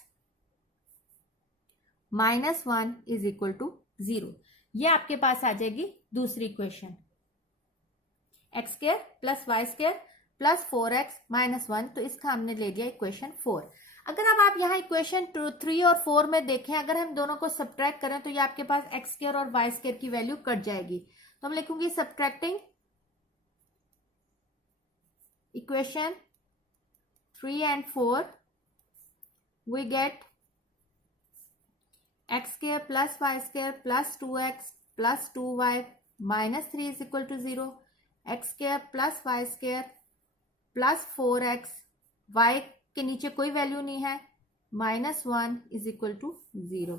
minus 1 is equal to 0। ये आपके पास आ जाएगी दूसरी equation, x square plus Y square plus 4x minus 1, तो इसका हमने ले लिया इक्वेशन 4। अगर अब आप यहाँ इक्वेशन 3 और 4 में देखें, अगर हम दोनों को सब्ट्रैक्ट करें तो ये आपके पास एक्स स्क्वायर और वाई स्क्वायर की वैल्यू कट जाएगी। तो हम लिखूंगी subtracting equation 3 and 4 we get x square plus y square plus 2x plus 2y minus 3 is equal to 0, x square plus y square plus 4x, y के नीचे कोई वैल्यू नहीं है, माइनस 1 इज इक्वल टू 0।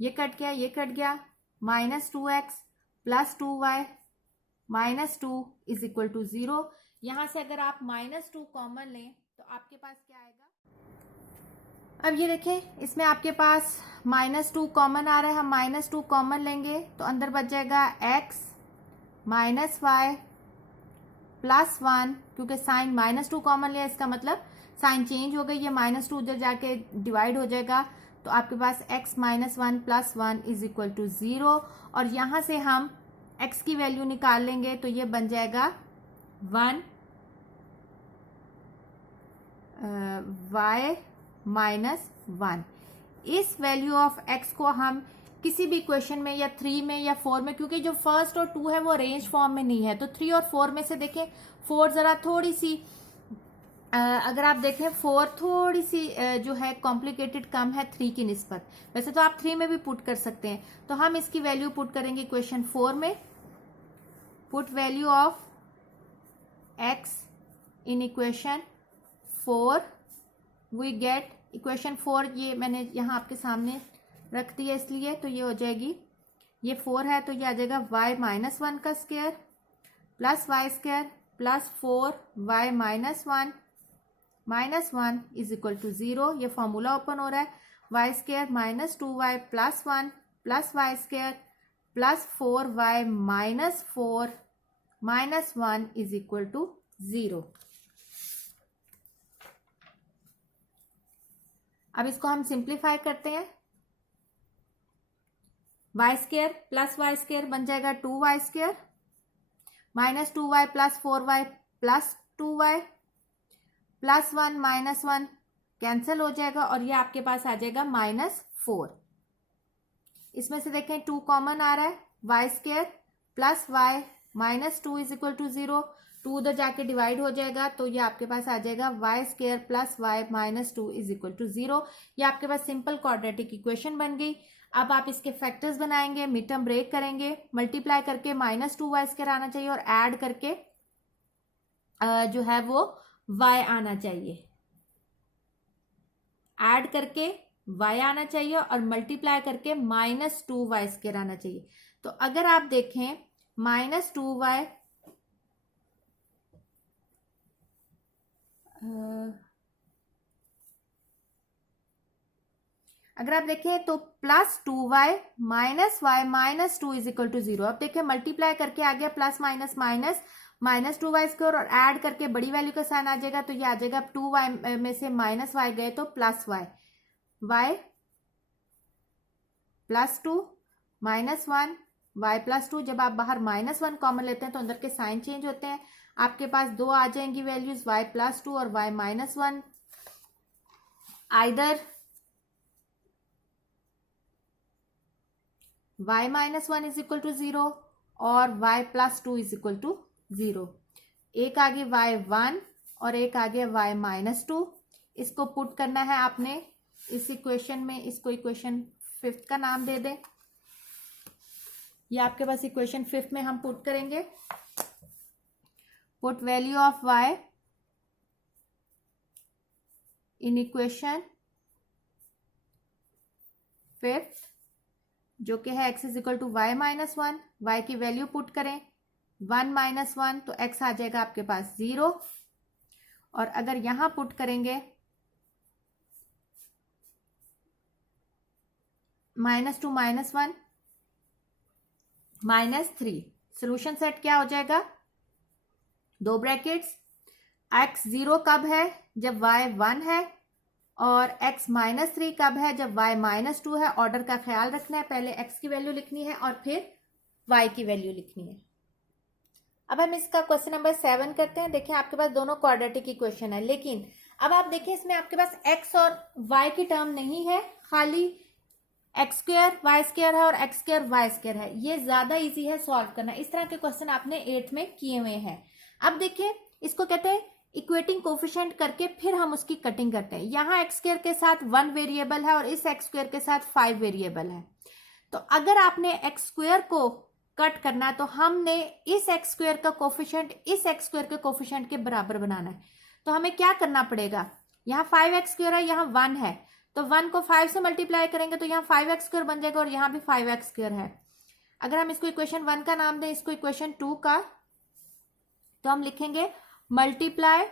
ये कट गया, ये कट गया, minus 2x plus 2y minus 2 is equal to 0। यहां से अगर आप माइनस 2 कॉमन लें तो आपके पास क्या आएगा। अब ये देखें, इसमें आपके पास माइनस 2 कॉमन आ रहा है, हम माइनस 2 कॉमन लेंगे तो अंदर बच जाएगा x माइनस वाई प्लस 1, क्योंकि साइन माइनस 2 कॉमन लिया, इसका मतलब साइन चेंज हो गई, ये माइनस 2 उधर जाके डिवाइड हो जाएगा, तो आपके पास x minus 1 plus 1 is equal to 0। और यहां से हम x की वैल्यू निकाल लेंगे तो ये बन जाएगा 1 y माइनस 1। इस वैल्यू ऑफ x को हम किसी भी इक्वेशन में या 3 में या 4 में, क्योंकि जो फर्स्ट और 2 है वो रेंज फॉर्म में नहीं है, तो 3 और 4 में से देखें, 4 जरा थोड़ी सी अगर आप देखें 4 थोड़ी सी जो है कॉम्प्लिकेटेड कम है 3 की निस्बत। वैसे तो आप 3 में भी पुट कर सकते हैं, तो हम इसकी वैल्यू पुट करेंगे इक्वेशन 4 में। Put value of x in equation 4, we get equation 4, ये मैंने यहाँ आपके सामने रख दिया इसलिए, तो ये हो जाएगी, ये 4 है तो ये आ जाएगा y माइनस 1 का square plus Y square plus 4y minus 1 is equal to 0। ये फॉर्मूला ओपन हो रहा है, y square minus 2y plus 1 plus Y square plus 4y minus 4 minus 1 is equal to 0। अब इसको हम सिंप्लीफाई करते हैं, y square plus Y square बन जाएगा 2y square minus 2y plus 4y plus 2y plus 1 minus 1 cancel हो जाएगा और ये आपके पास आ जाएगा माइनस 4। इसमें से देखें 2 कॉमन आ रहा है, y square plus y minus 2 is equal to 0, 2 उधर जाके डिवाइड हो जाएगा तो ये आपके पास आ जाएगा y square plus y minus 2 is equal to 0। ये आपके पास सिंपल क्वाड्रेटिक इक्वेशन बन गई। अब आप इसके फैक्टर्स बनाएंगे, मिड टर्म ब्रेक करेंगे, मल्टीप्लाई करके माइनस 2 वाई स्क्वायर आना चाहिए और ऐड करके जो है वो y आना चाहिए, ऐड करके y आना चाहिए और मल्टीप्लाई करके माइनस 2 वाई स्क्वायर आना चाहिए। तो अगर आप देखें माइनस 2y अगर आप देखें तो plus 2y minus y minus 2 is equal to 0। अब देखें मल्टीप्लाई करके आ गया plus minus minus minus 2y square और ऐड करके बड़ी वैल्यू का साइन आ जाएगा तो ये आ जाएगा 2y में से माइनस y गए तो plus y, y plus 2 minus 1 y plus 2। जब आप बाहर माइनस 1 कॉमन लेते हैं तो अंदर के साइन चेंज होते हैं, आपके पास 2 आ जाएंगी वैल्यूज y प्लस 2 और y minus 1। Either y minus 1 is equal to 0 और y plus 2 is equal to 0। एक आगे y1 और एक आगे y माइनस 2। इसको पुट करना है आपने इस इक्वेशन में, इसको इक्वेशन 5 का नाम दे दें। ये आपके पास इक्वेशन 5 में हम पुट करेंगे। Put value of y in equation 5 जो कि है x is equal to y minus 1, y की वैल्यू पुट करें 1 माइनस 1 तो x आ जाएगा आपके पास 0। और अगर यहां पुट करेंगे माइनस 2 माइनस 1 -3। सोल्यूशन सेट क्या हो जाएगा, 2 ब्रैकेट्स, x 0 कब है, जब y 1 है, और x -3 कब है, जब y -2 है। ऑर्डर का ख्याल रखना है, पहले x की वैल्यू लिखनी है और फिर y की वैल्यू लिखनी है। अब हम इसका क्वेश्चन नंबर 7 करते हैं। देखिए आपके पास दोनों क्वाड्रेटिक इक्वेशन है, लेकिन अब आप देखिए इसमें आपके पास x और y की टर्म नहीं है, खाली x² y² है और x² y² है। ये ज्यादा इजी है सॉल्व करना। इस तरह के क्वेश्चन आपने 8th में किए हुए हैं। अब देखिए इसको कहते हैं इक्वेटिंग कोफिशिएंट करके फिर हम उसकी कटिंग करते हैं। यहाँ x² के साथ 1 वेरिएबल है और इस x² के साथ 5 वेरिएबल है। तो अगर आपने x² को कट करना तो हमने इस x² का कोफिशिएंट इस x² के कोफिशिएंट के बराबर बनाना है। तो हमें क्या करना पड़ेगा, यहाँ 5x² है, यहाँ 1 है, तो 1 को 5 से मल्टीप्लाई करेंगे तो यहाँ 5x² बन जाएगा और यहाँ भी 5x² है। अगर हम इसको इक्वेशन 1 का नाम दें, इसको इक्वेशन 2 का, तो हम लिखेंगे मल्टीप्लाई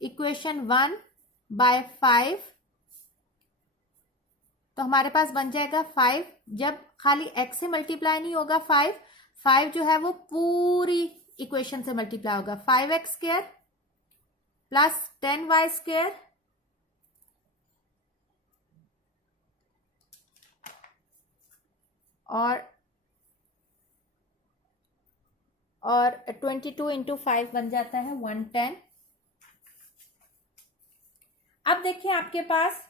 इक्वेशन 1 बाय 5, तो हमारे पास बन जाएगा 5। जब खाली x से मल्टीप्लाई नहीं होगा 5 जो है वो पूरी इक्वेशन से मल्टीप्लाई होगा। 5x² प्लस 10y² और 22 इंटू 5 बन जाता है 110। अब देखिए आपके पास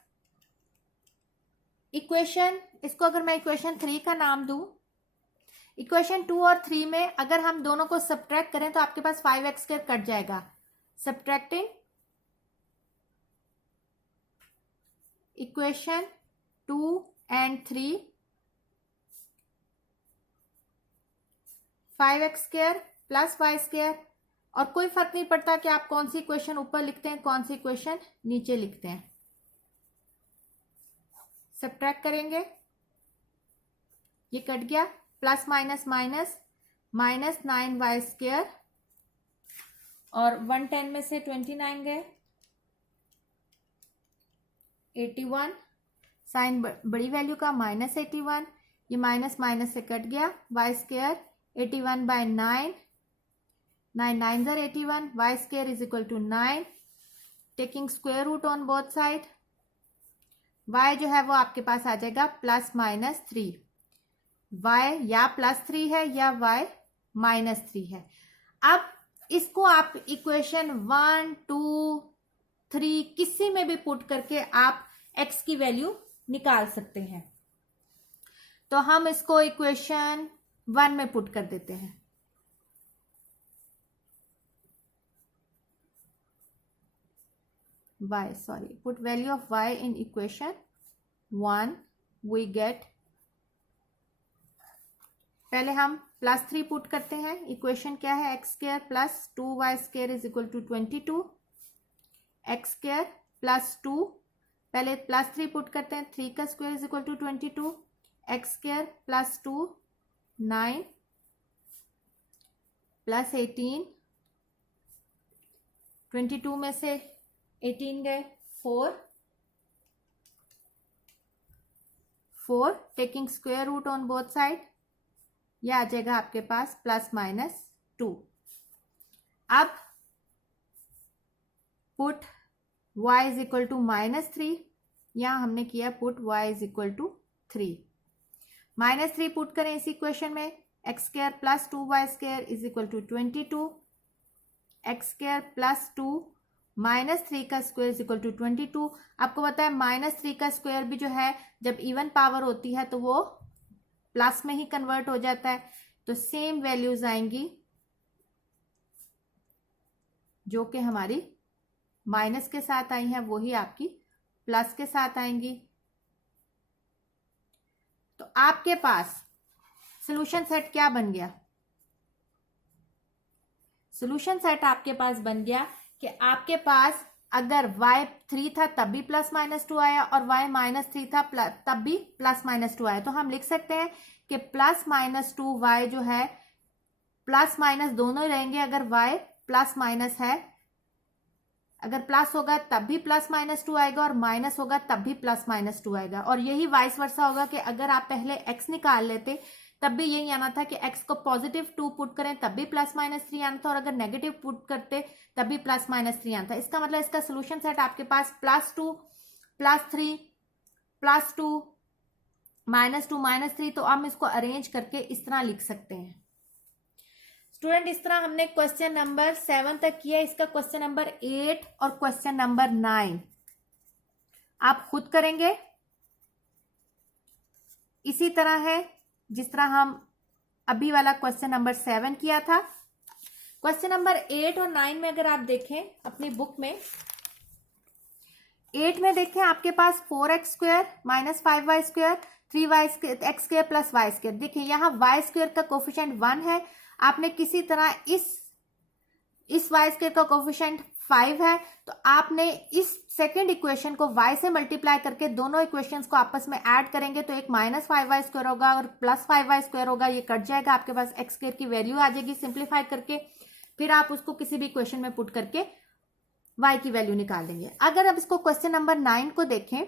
इक्वेशन, इसको अगर मैं इक्वेशन 3 का नाम दूं, इक्वेशन 2 और 3 में अगर हम दोनों को सब्ट्रैक्ट करें तो आपके पास 5x² कट जाएगा। Subtracting equation 2 and 3, 5x² plus y², और कोई फर्क नहीं पड़ता कि आप कौन सी इक्वेशन ऊपर लिखते हैं कौन सी इक्वेशन नीचे लिखते हैं। सब्ट्रैक्ट करेंगे, ये कट गया, प्लस माइनस माइनस, -9y² और 110 में से 29 गए, 81, साइन बड़ी वैल्यू का -81, ये माइनस माइनस से कट गया, y², 81 by 9, 9 9 are 81, y² is equal to 9, taking square root on both side, y जो है वो आपके पास आ जाएगा +-3। y या +3 है या y -3 है। अब इसको आप इक्वेशन 1 2 3 किसी में भी पुट करके आप x की वैल्यू निकाल सकते हैं। तो हम इसको इक्वेशन 1 में पुट कर देते हैं। put value of y in equation 1, we get, पहले हम +3 पुट करते हैं। इक्वेशन क्या है, x² plus 2y² is equal to 22, x² plus 2, पहले +3 पुट करते हैं, 3 का square is equal to 22, x² plus 2 9 plus 18, 22 में से 18 गए 4, taking square root on both side, ये आ जाएगा आपके पास +-2। अब put y is equal to -3, यहां हमने किया put y is equal to 3, -3 put करें इस इक्वेशन में, x² plus 2y² is equal to 22, x² plus 2 -3 का स्क्वायर इज इक्वल टू 22। आपको पता है -3 का स्क्वायर भी जो है जब इवन पावर होती है तो वो प्लस में ही कन्वर्ट हो जाता है, तो सेम वैल्यूज आएंगी जो कि हमारी माइनस के साथ आई हैं वही आपकी प्लस के साथ आएंगी। तो आपके पास सॉल्यूशन सेट क्या बन गया, सॉल्यूशन सेट आपके पास बन गया कि आपके पास अगर y3 था तब भी +-2 आया और y -3 था तब भी +-2 आया, तो हम लिख सकते हैं कि +-2 y जो है प्लस माइनस दोनों ही रहेंगे। अगर y प्लस माइनस है, अगर प्लस होगा तब भी +-2 आएगा और माइनस होगा तब भी +-2 आएगा, और यही वाइस वर्सा होगा कि अगर आप पहले x निकाल लेते तब भी यही आना था कि x को पॉजिटिव 2 पुट करें तब भी ±3 आना था, और अगर नेगेटिव पुट करते तब भी ±3 आना था। इसका मतलब इसका सोल्यूशन सेट आपके पास +2 +3 +2 -2 -3। तो हम इसको अरेंज करके इस तरह लिख सकते हैं। स्टूडेंट, इस तरह हमने क्वेश्चन नंबर 7 तक किया। इसका क्वेश्चन नंबर 8 और क्वेश्चन नंबर 9 आप खुद करेंगे इसी तरह है जिस तरह हम अभी वाला क्वेश्चन नंबर 7 किया था। क्वेश्चन नंबर 8 और 9 में अगर आप देखें अपनी बुक में, 8 में देखें आपके पास 4x² - 5y² 3x² + y²। देखिए यहाँ y² का कोफिशिएंट 1 है। आपने किसी तरह इस y² का कोफिशिएंट 5 है, तो आपने इस सेकेंड इक्वेशन को y से मल्टीप्लाई करके दोनों इक्वेशंस को आपस में ऐड करेंगे तो एक -5y² होगा और +5y² होगा। ये कट जाएगा, आपके पास x² की वैल्यू आ जाएगी सिंप्लीफाई करके। फिर आप उसको किसी भी इक्वेशन में पुट करके y की वैल्यू निकाल देंगे। अगर अब इसको क्वेश्चन नंबर 9 को देखें,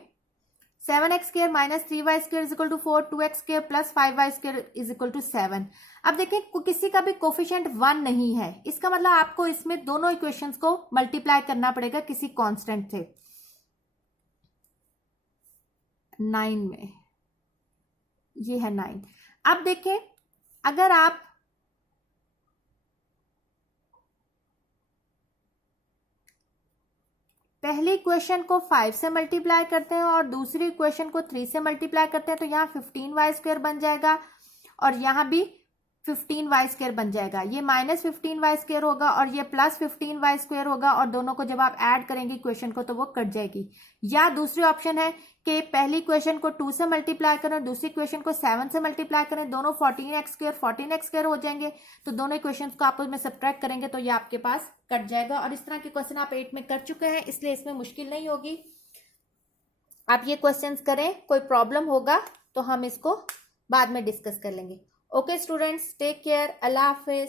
7x² - 3y² = 4, 2x² + 5y² = 7। अब देखें किसी का भी कोफिशिएंट 1 नहीं है, इसका मतलब आपको इसमें दोनों इक्वेशंस को मल्टीप्लाई करना पड़ेगा किसी कांस्टेंट से। 9 में ये है 9। अब देखें अगर आप पहली इक्वेशन को 5 से मल्टीप्लाई करते हैं और दूसरी इक्वेशन को 3 से मल्टीप्लाई करते हैं तो यहाँ 15y² बन जाएगा और यहाँ भी 15y² बन जाएगा। ये -15y² होगा और ये +15y² होगा, और दोनों को जब आप ऐड करेंगे इक्वेशन को तो वो कट जाएगी। या दूसरी ऑप्शन है कि पहली इक्वेशन को 2 से मल्टीप्लाई करें, दूसरी इक्वेशन को 7 से मल्टीप्लाई करें, दोनों 14x² हो जाएंगे, तो दोनों इक्वेशंस को आपस में सब्ट्रैक्ट करेंगे तो ये आपके पास कट जाएगा। और इस तरह के क्वेश्चन आप 8 में कर चुके हैं, इसलिए इसमें मुश्किल नहीं होगी। आप ये क्वेश्चंस करें, कोई प्रॉब्लम होगा तो हम इसको बाद में डिस्कस कर लेंगे। ओके स्टूडेंट्स, टेक केयर, अल्लाह हाफिज।